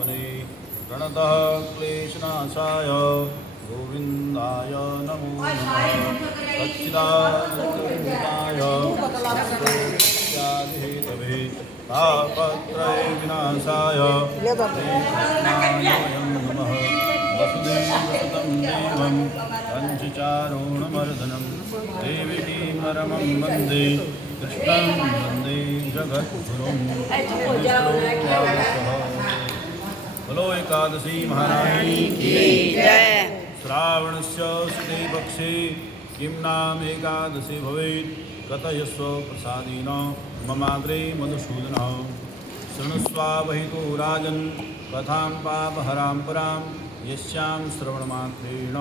परमात्मने प्रणतः क्लेशनाशाय गोविन्दाय नमो नमः सच्चिदानन्दरूपाय सत्यादिहेतवे तापत्रय विनाशाय कृष्णाय नमः वसुदेवसुतं देवं पञ्चचारोणमर्दनं देवकी परमं वन्दे कृष्णं वन्दे जगद्गुरुं बोलो एकादशी महारानी की जय। श्रावणस्य शुक्ले पक्षे किं नाम एकादशी भवेत् कथयस्व प्रसादेन ममाग्रे मधुसूदनः शृणुस्वावहितो राजन् कथां पापहरां परां यस्यां श्रवणमात्रेण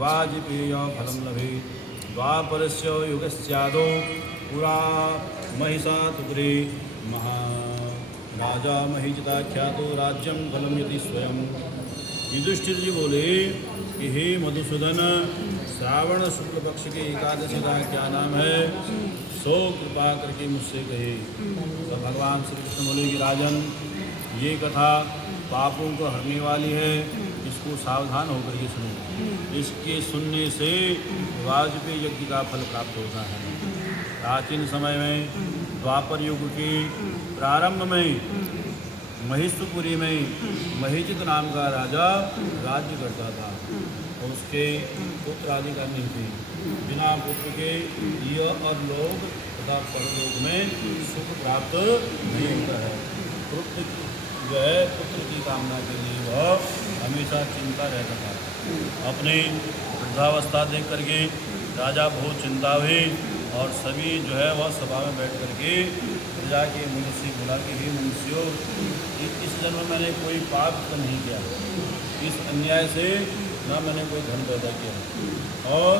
वाजपेयफलं लभेत् द्वापरस्य युगस्यादौ पुरा महिषासुरे महाराजा महिषिताख्यातो राज्यं फलं यति स्वयं। युधिष्ठिर जी बोले कि हे मधुसूदन, श्रावण शुक्ल पक्ष के एकादशी का क्या नाम है, सो कृपा करके मुझसे कहे। तो भगवान श्री कृष्ण बोले कि राजन, ये कथा पापों को हरने वाली है, इसको सावधान होकर के सुनो। इसके सुनने से वाजपेयी यज्ञ का फल प्राप्त होता है। प्राचीन समय में द्वापर युग के प्रारंभ में महिषपुरी में महिषित नाम का राजा राज्य करता था और उसके पुत्र आदि का नहीं थे। बिना पुत्र के यह और लोग तथा परलोक में सुख प्राप्त नहीं होता है। पुत्र जो है, पुत्र की कामना के लिए वह हमेशा चिंता रहता था। अपने वृद्धावस्था देख करके राजा बहुत चिंता हुई और सभी जो है वह सभा में बैठ करके प्रजा के मनुष्य बोला कि हे मनुष्यों, इस जन्म में मैंने कोई पाप तो नहीं किया, इस अन्याय से ना मैंने कोई धन पैदा किया और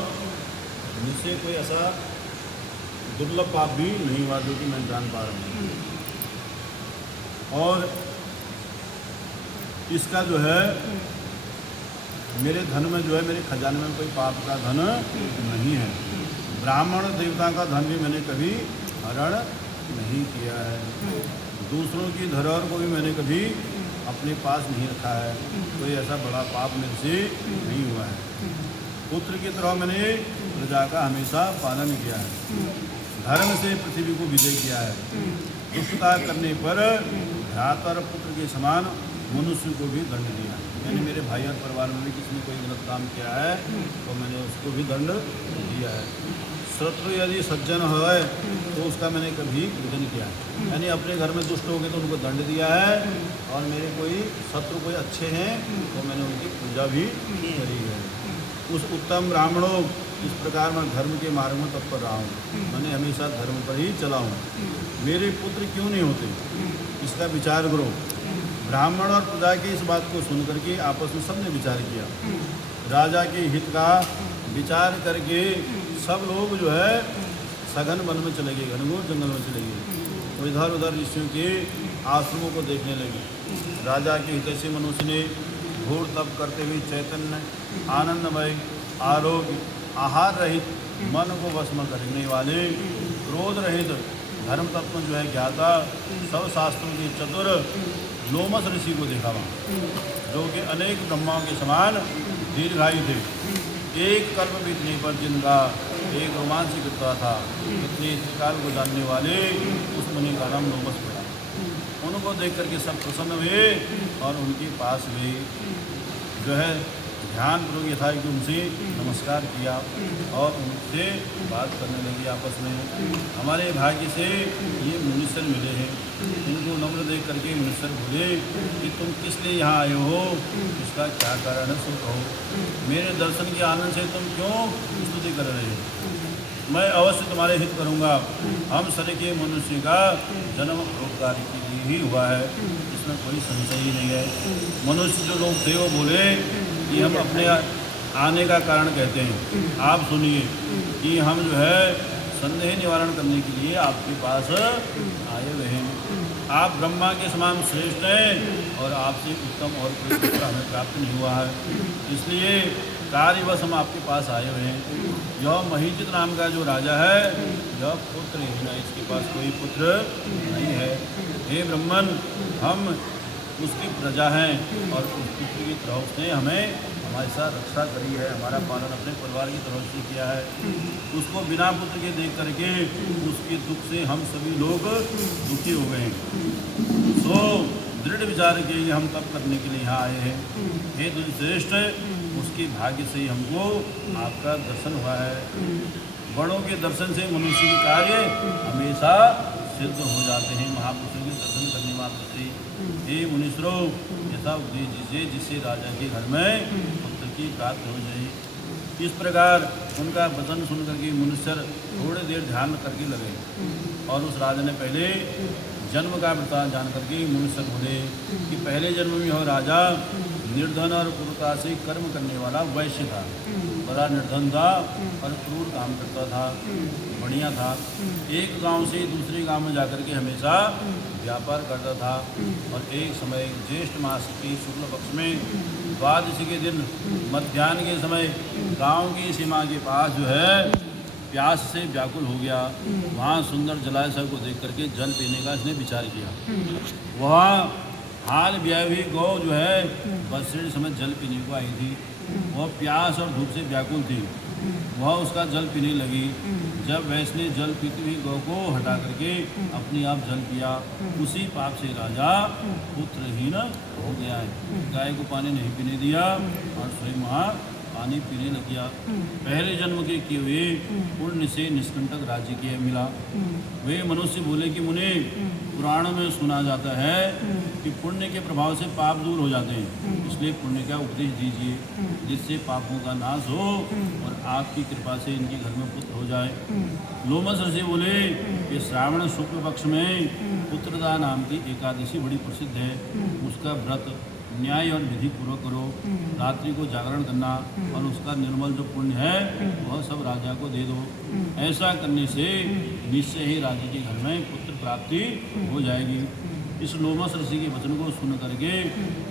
मुझसे कोई ऐसा दुर्लभ पाप भी नहीं हुआ जो कि मैं जान पा रहा हूँ। और इसका जो है मेरे धन में जो है, मेरे खजाने में कोई पाप का धन नहीं है। ब्राह्मण देवता का धन भी मैंने कभी हरण नहीं किया है। दूसरों की धरोहर को भी मैंने कभी अपने पास नहीं रखा है। कोई ऐसा बड़ा पाप मेरे से नहीं हुआ है। पुत्र की तरह मैंने प्रजा का हमेशा पालन किया है। धर्म से पृथ्वी को विजय किया है। दुष्टता करने पर भ्राता और पुत्र के समान मनुष्य को भी दंड दिया। मैंने मेरे भाई और परिवार में भी किसी ने कोई गलत काम किया है तो मैंने उसको भी दंड दिया है। शत्रु यदि सज्जन है तो उसका मैंने कभी पूजन किया है। यानी अपने घर में दुष्ट हो गए तो उनको दंड दिया है और मेरे कोई शत्रु कोई अच्छे हैं तो मैंने उनकी पूजा भी करी है। उस उत्तम ब्राह्मणों, इस प्रकार मैं धर्म के मार्ग में तत्पर रहा हूँ। मैंने हमेशा धर्म पर ही चला हूँ। मेरे पुत्र क्यों नहीं होते, इसका विचार करो। ब्राह्मण और प्रजा की इस बात को सुन करके आपस में सबने विचार किया। राजा के हित का विचार करके सब लोग जो है सघन वन में चले गए, घनघोर जंगल में चले गए और इधर उधर ऋषियों के आश्रमों को देखने लगे। राजा के हितैषी मनुष्य ने घोर तप करते हुए चैतन्य, आनंदमय, आरोग्य, आहार रहित, मन को वश में करने वाले, क्रोध रहित, धर्म तत्व जो है ज्ञाता, सब शास्त्रों के चतुर लोमस ऋषि को देखा वहाँ, जो कि अनेक ब्रह्माओं के समान दीर्घायु थे। एक कल्प बीतने पर जिनका एक रोमांच गिरता था, इतने काल को जानने वाले उस मुनि का नाम लोमस पड़ा। उनको देख करके सब प्रसन्न हुए और उनके पास हुए जो है ध्यान पूर्वक यथायोग्य उनसे नमस्कार किया और उनसे बात करने लगी आपस में। हमारे भाग्य से ये मुनीश्वर मिले हैं। इनको नम्र देख करके मुनीश्वर बोले कि तुम किस लिए यहाँ आए हो, इसका क्या कारण है, सो कहो। मेरे दर्शन के आनंद से तुम क्यों स्तुति कर रहे हो? मैं अवश्य तुम्हारे हित करूँगा। हम सर के मनुष्य का जन्म परोपकार के लिए ही हुआ है, इसमें कोई संशय ही नहीं है। मनुष्य जो लोग थे वो बोले कि हम अपने आने का कारण कहते हैं। आप सुनिए कि हम जो है संदेह निवारण करने के लिए आपके पास आए हुए हैं। आप ब्रह्मा के समान श्रेष्ठ हैं और आपसे उत्तम और कोई पुत्र हमें प्राप्त नहीं हुआ है, इसलिए कार्यवश हम आपके पास आए हुए हैं। यह महिषित नाम का जो राजा है यह पुत्रहीन है, इसके पास कोई पुत्र नहीं है। हे ब्रह्मन, हम उसकी प्रजा हैं और उस पुत्र की तरह उसने हमें हमारे साथ रक्षा करी है, हमारा पालन अपने परिवार की तरफ से किया है। उसको बिना पुत्र के देख करके उसके दुख से हम सभी लोग दुखी हो गए। तो दृढ़ विचार के हम तप करने के लिए यहाँ आए हैं। हे दुर्श्रेष्ठ, उसके भाग्य से हमको आपका दर्शन हुआ है। बड़ों के दर्शन से मनुष्य के कार्य हमेशा सिद्ध हो जाते हैं। महापुरुषों के दर्शन करने मात्र से हे मुनीश्वरों, ऐसा उपदेश दीजिए जिससे राजा के घर में पुत्र की प्राप्ति हो जाए। इस प्रकार उनका वचन सुन करके मनुष्य थोड़ी देर ध्यान करके लगे और उस राजा ने पहले जन्म का वृत्तांत जान करके मनुष्य बोले कि पहले जन्म में यह राजा निर्धन और क्रूरता से कर्म करने वाला वैश्य था। बड़ा निर्धन था और क्रूर काम करता था, बढ़िया था। एक गांव से दूसरे गांव में जाकर के हमेशा व्यापार करता था। और एक समय ज्येष्ठ मास के शुक्ल पक्ष में द्वादशी के दिन मध्याह्न के समय गांव की सीमा के पास जो है प्यास से व्याकुल हो गया। वहाँ सुंदर जलाशय को देख करके जल पीने का इसने विचार किया। वहाँ हाल ब्याह हुई गौ जो है बरसात समय जल पीने को आई थी। वह प्यास और धूप से व्याकुल थी, वह उसका जल पीने लगी। जब भैंस ने जल पीती हुई गौ को हटा करके अपने आप जल पिया, उसी पाप से राजा पुत्रहीन हो गया है। गाय को पानी नहीं पीने दिया और स्वयं वहाँ पानी पीने लग गया। पहले जन्म के किए हुए पुण्य से निष्कंटक राज्य के मिला। वे मनुष्य बोले कि मुने, पुराण में सुना जाता है कि पुण्य के प्रभाव से पाप दूर हो जाते हैं, इसलिए पुण्य का उपदेश दीजिए जिससे पापों का नाश हो और आपकी कृपा से इनके घर में पुत्र हो जाए। लोमस ऋषि बोले कि श्रावण शुक्ल पक्ष में पुत्रदा नाम की एकादशी बड़ी प्रसिद्ध है। उसका व्रत न्याय और विधि पूर्वक करो। रात्रि को जागरण करना और उसका निर्मल जो पुण्य है वह सब राजा को दे दो। ऐसा करने से निश्चय ही राजा के घर में पुत्र प्राप्ति हो जाएगी। इस लोमस ऋषि के वचन को सुन करके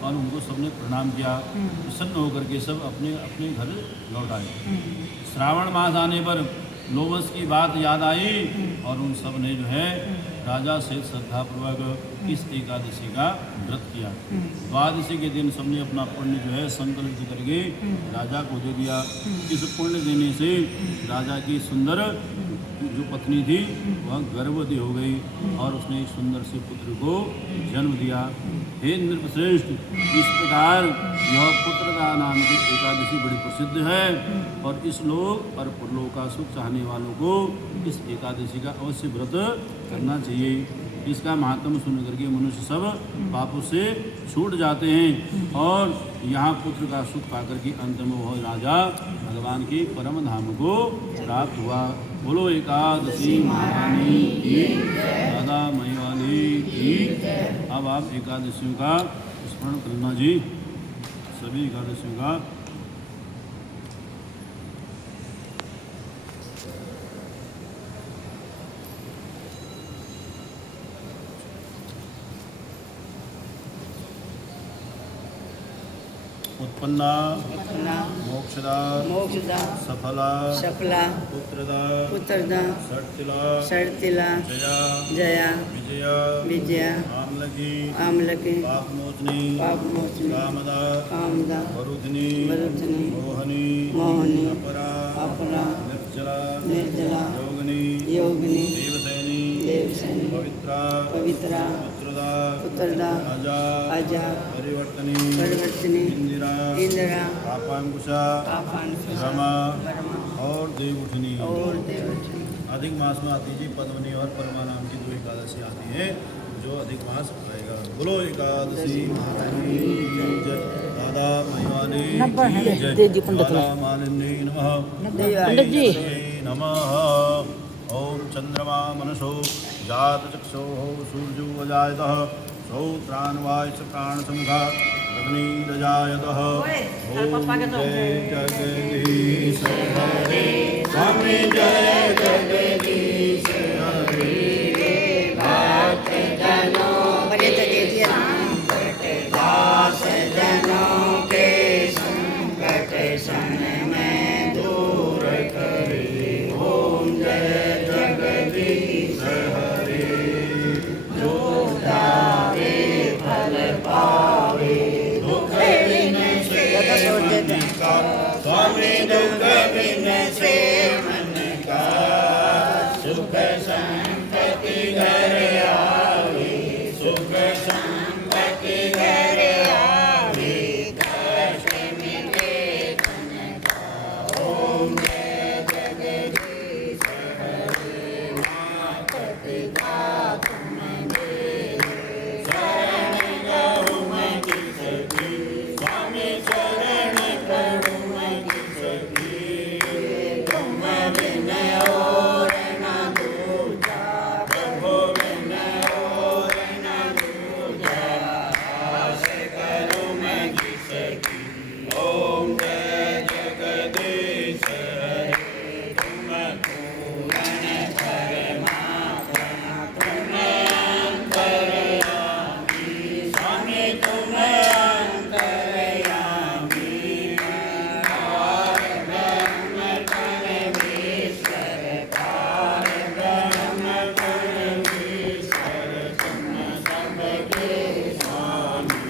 और उनको सबने प्रणाम किया। प्रसन्न होकर के सब अपने अपने घर लौट आए। श्रावण मास आने पर लोमस की बात याद आई और उन सब ने जो है राजा से श्रद्धापूर्वक इस एकादशी का व्रत किया। द्वादशी के दिन सबने अपना पुण्य जो है संकल्प करके राजा को दे दिया। इस पुण्य देने से राजा की सुंदर जो पत्नी थी वह गर्भवती हो गई और उसने एक सुंदर से पुत्र को जन्म दिया। हे नृपश्रेष्ठ, इस प्रकार यह पुत्रदा नाम की एकादशी बड़ी प्रसिद्ध है और इस लोक और परलोक का सुख चाहने वालों को इस एकादशी का अवश्य व्रत करना चाहिए। इसका महात्म सुन करके मनुष्य सब पापों से छूट जाते हैं और यहाँ पुत्र का सुख पाकर के अंत में वह राजा भगवान के परम धाम को प्राप्त हुआ। बोलो एकादशी महारानी की, राधा महिवाली की। अब आप एकादशियों का स्मरण करना जी, सभी एकादशियों का। उत्पन्ना मोक्षदा सफला पुत्रदा शर्तिला जया विजया आमलकी पापमोचनी कामदा वरुधिनी मोहनी अपरा निर्जला योगिनी देवसैनी पवित्रा पुत्रदा अजा परिवर्तनी इंदिरा पापांकुशा रमा और देवउठनी। अधिक मास में आती जी पद्मनी और परमा नाम की दो एकादशी आती है जो अधिक मास आएगा। बोलो एकादशी महारानी की जय, दादा महिवाली की जय, दादा मालिनी नमः। ओम चंद्रमा मनसो जात चक्षो सूर्यो अजायतः श्रोत्रान्वायच प्राणसमुखा अग्निरजायतः। ओम जय जगदीश हरे, स्वामी जय जगदीश हरे। भक्त जनों के संकट क्षण में दूर करे। ओम जय जगदीश हरे, जो दावे फल पा में दुख बिनसे मन का, सुख संपत्ति घर आवे, सुख संपत्ति घर आवे, कष्ट मिटे तन का। ओम जय जगदीश हरे, माता पिता तुम मेरे, शरण गहु मैं किसकी, स्वामी शरण पढ़ू मैं किसकी, तुम बिन और न दूजा, प्रभु बिन और न दूजा, आस करूं मैं किसकी। ओम जय जगदीश हरे, तुम पूर्ण परमात्मा, तुम अंतर्यामी, स्वामी तुम अंतर्यामी, पार ब्रह्म परमेश्वर, पार ब्रह्म परमेश्वर, तुम सबके स्वामी।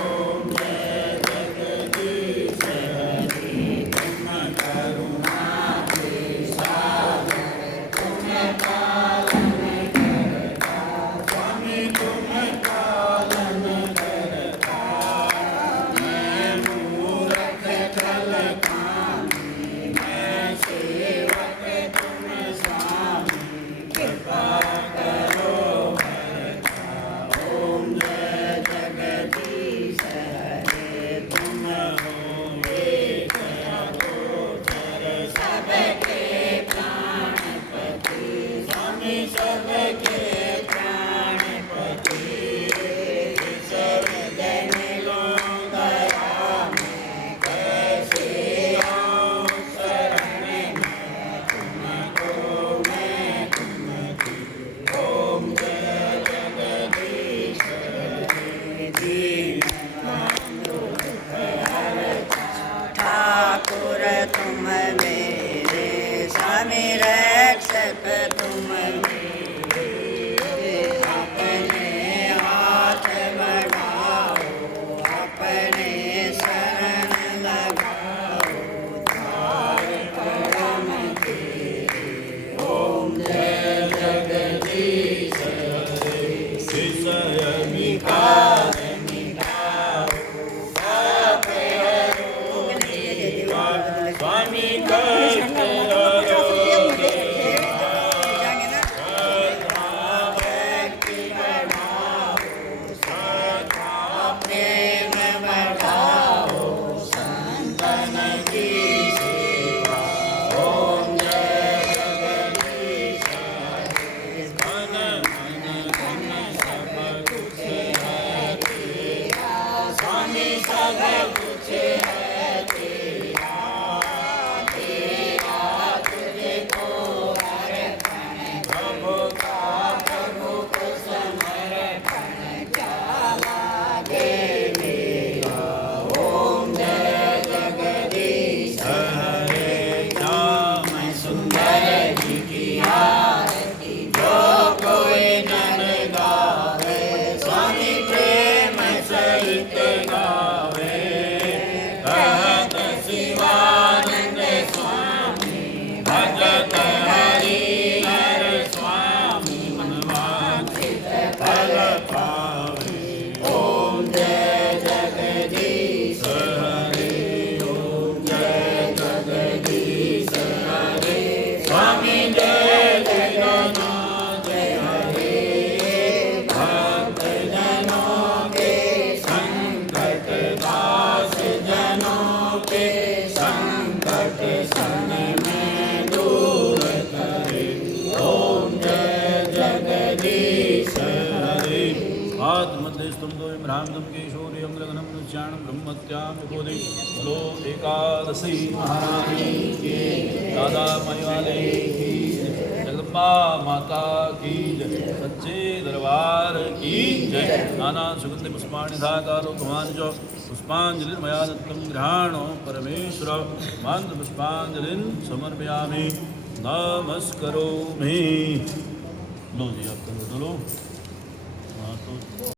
ओम जय जगदीश हरे, तुम करुणा के सागर, तुम पालन करता, स्वामी तुम पालन करता, मैं मूरख खल कामी, मैं सेवक तुम स्वामी, कृपा करो भरता। ओम जय जगदीश हरे, तुम हो एक अगोचर, सबके प्राणपति, स्वामी सबके प्राणपति, विसर्जन लो दया में, कैसे आऊं शरण में, तुमको मैं तुमकी। ओम जय जगदीश हरे, दीन बंधु हरता, ठाकुर तुम मेरे, स्वामी रक्षक तुम मेरे, अपने हाथ बढ़ाओ, अपने शरण लगाओ, द्वार परम तेरे। ओम जय जगदीश हरे, विषय विकार मिटाओ, पाप हरो देवा, स्वामी कष्ट हरो देवा, श्रद्धा भक्ति बढ़ाओ, श्रद्धा प्रेम बढ़ाओ, संतन की सेवा। ओम जय जगदीश हरे, मन मन धन सब कुछ है तेरा, स्वामी सब कुछ है तेरा, तेरा तुझको अर्पण, प्रभु का प्रभु को समर्पण, क्या लागे मेरा। ओम जय जगदीश हरे, श्याम सुंदर जी की आरती, जो कोई नर गावे, स्वामी प्रेम सहित गावे, कहत शिवानंद स्वामी, भजत हरि हर स्वामी, मन वांछित फल पावे। ओम जय जगदीश हरे, ओम जय जगदीश हरे, स्वामी जय जगन्नाथ हरे, भक्त जनों के संकट, दास जनों के संकट, सन में दूर करे। ओम जय जगदीश हरे। आत्मध्यस्तुम तो इम्रांतम केशोर्यम लग्नम नृत्याणं ब्रह्मत्याम विबोधि, लो एकादशी महारानी की, दादा मणिवाले की, जगदम्बा माता की जय, सच्चे दरबार की जय। नाना सुगंधि पुष्पाणि धाकारो भवान् च, पुष्पाञ्जलिर्मया दत्तं गृहाणो परमेश्वर, मंत्र पुष्पाञ्जलिं समर्पयामि, नमस्करोमि। लो जी, आप तो लो।